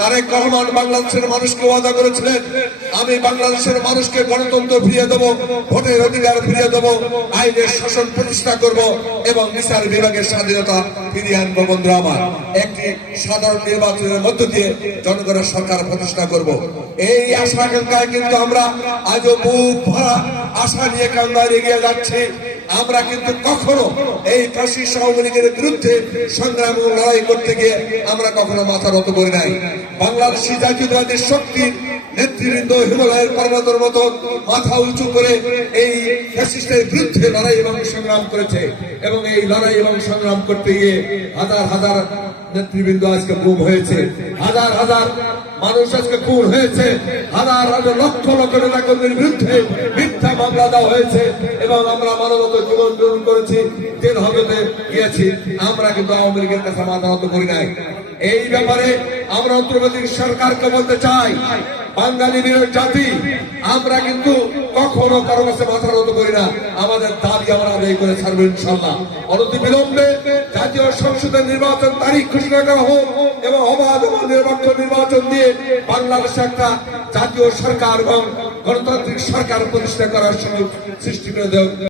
তারেক রহমান বাংলাদেশের মানুষকে ওয়াদা করেছিলেন, আমি বাংলাদেশের মানুষকে গণতন্ত্র ফিরিয়ে দেবো, ভোটের অধিকার ফিরিয়ে দেবো, আইনের শাসন প্রতিষ্ঠা করব এবং বিচার বিভাগের স্বাধীনতা ফিরিয়ে আনবো। বন্ধুরা আমার, একটি সাধারণ নির্বাচনের মধ্য দিয়ে জনগণের সরকার প্রতিষ্ঠা করব। এই আশা আকাঙ্ক্ষায় কিন্তু আমরা আজও বুক ভরা আশা নিয়ে কান্দায় এগিয়ে যাচ্ছি। আমরা কিন্তু কখনো এই ফ্যাসিস্ট আওয়ামী লীগের বিরুদ্ধে সংগ্রাম ও লড়াই করতে গিয়ে আমরা কখনো মাথা নত করি নাই। বাংলাদেশি জাতীয়তাবাদী শক্তির নেতৃবৃন্দ হিমালয়ের পর্বতের মতো মাথা উঁচু করে এই ফ্যাসিস্টের বিরুদ্ধে লড়াই এবং সংগ্রাম করেছে এবং এই লড়াই এবং সংগ্রাম করতে গিয়ে হাজার হাজার নেতৃবৃন্দ আজকে গুম হয়েছে, হাজার হাজার মানুষ আজকে খুন হয়েছে, হাজার হাজার লক্ষ লক্ষ নেতা কর্মীর বিরুদ্ধে মিথ্যা মামলা দেওয়া হয়েছে এবং আমরা মানবত জীবন গ্রহণ করেছি, জেল হাজতে গিয়েছি। আমরা কিন্তু আওয়ামী লীগের কাছে মাথা নত করি নাই। এই ব্যাপারে আমরা অন্তর্বর্তী সরকারকে বলতে চাই, বাঙালি বীর জাতি আমরা কিন্তু কখনো কারো কাছে মাথা নত করি না। আমাদের দাবি আমরা আদায় করে ছাড়বো ইনশাল্লাহ। অনতি বিলম্বে জাতীয় সংসদের নির্বাচন তারিখ ঘোষণা করা হোক এবং অবাধ এবং নিরপেক্ষ নির্বাচন দিয়ে বাংলাদেশে একটা জাতীয় সরকার এবং গণতান্ত্রিক সরকার প্রতিষ্ঠা করার সুযোগ সৃষ্টি করে দেওয়া।